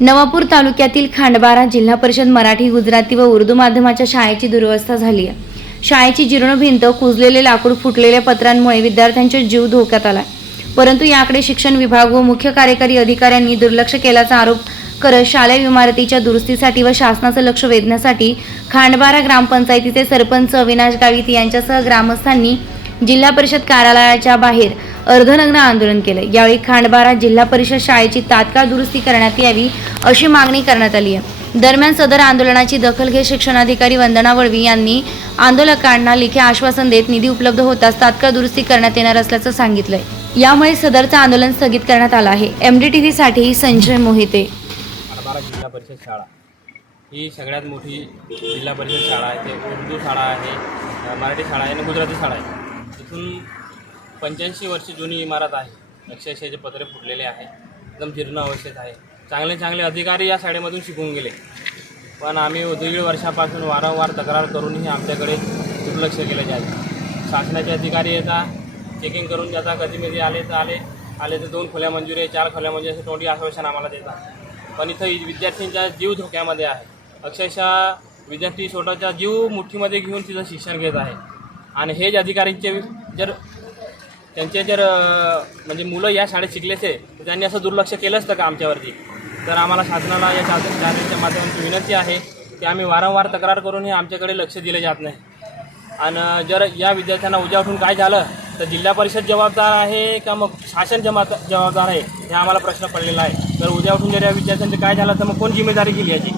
नवापूर तालुक्यातील खांडबारा जिल्हा परिषद मराठी गुजराती व उर्दू माध्यमाच्या शाळेची दुरवस्था झाली आहे. शाळेची जीर्ण भिंत कुजलेले लाकूड फुटलेल्या पत्रांमुळे विद्यार्थ्यांचा जीव धोक्यात आला परंतु याकडे शिक्षण विभाग व मुख्य कार्यकारी अधिकाऱ्यांनी दुर्लक्ष केल्याचा आरोप करत शालेय इमारतीच्या दुरुस्तीसाठी व शासनाचं लक्ष वेधण्यासाठी खांडबारा ग्रामपंचायतीचे सरपंच अविनाश गावित यांच्यासह ग्रामस्थांनी जिल्हा परिषद कार्यालयाच्या बाहेर अर्धनग्न आंदोलन केलं. यावेळी खांडबारा जिल्हा परिषद शाळेची तात्काळ दुरुस्ती करण्यात यावी अशी मागणी करण्यात आली आहे. दरम्यान सदर आंदोलनाची दखल घेत शिक्षणाधिकारी वंदना वळवी यांनी आंदोलकांना लेखी आश्वासन देत निधी उपलब्ध होताच तात्काळ दुरुस्ती करण्यात येणार असल्याचं सांगितलंय. यामुळे सदरचं आंदोलन स्थगित करण्यात आलं आहे. एमडीटीव्ही साठी संजय मोहिते. जिल्हा परिषद शाळा. ही सगळ्यात मोठी जिल्हा परिषद शाळा आहे. ते उर्दू शाळा आहे मराठी शाळा आहे आणि गुजराती शाळा आहे. इथून पंच्याऐंशी वर्ष जुनी इमारत आहे. अक्षरशःचे पत्रे फुटलेले आहे. एकदम जीर्ण अवस्थेत आहे. चांगले चांगले अधिकारी या शाळेमधून शिकून गेले. पण आम्ही दीड वर्षापासून वारंवार तक्रार करूनही आमच्याकडे दुर्लक्ष केलं जाते शासनाचे अधिकारी येतात चेकिंग करून जातात कधीमध्ये आले तर आले. आले तर दोन खोल्या मंजुरी चार खोल्या मंजुरी असे तोंडी आश्वासन आम्हाला देतात पण इथं विद्यार्थ्यांचा जीव धोक्यामध्ये आहे. अक्षरशः विद्यार्थी स्वतःचा जीव मुठीमध्ये घेऊन तिथं शिक्षण घेत आहे. आणि हेच अधिकारींचे जर त्यांचे जर म्हणजे मुलं या शाळेत शिकलेचे तर त्यांनी असं दुर्लक्ष केलं असतं का आमच्यावरती? तर आम्हाला शासनाला या शासन शाळेच्या माध्यमातून विनंती आहे की आम्ही वारंवार तक्रार करून हे आमच्याकडे लक्ष दिले जात नाही. आणि जर या विद्यार्थ्यांना उद्या उठून काय झालं तर जिल्हा परिषद जबाबदार आहे का मग शासन जमा जबाबदार आहे हे आम्हाला प्रश्न पडलेला आहे. तर उद्या उठून जर या विद्यार्थ्यांचं काय झालं तर मग कोण जिम्मेदारी केली याची?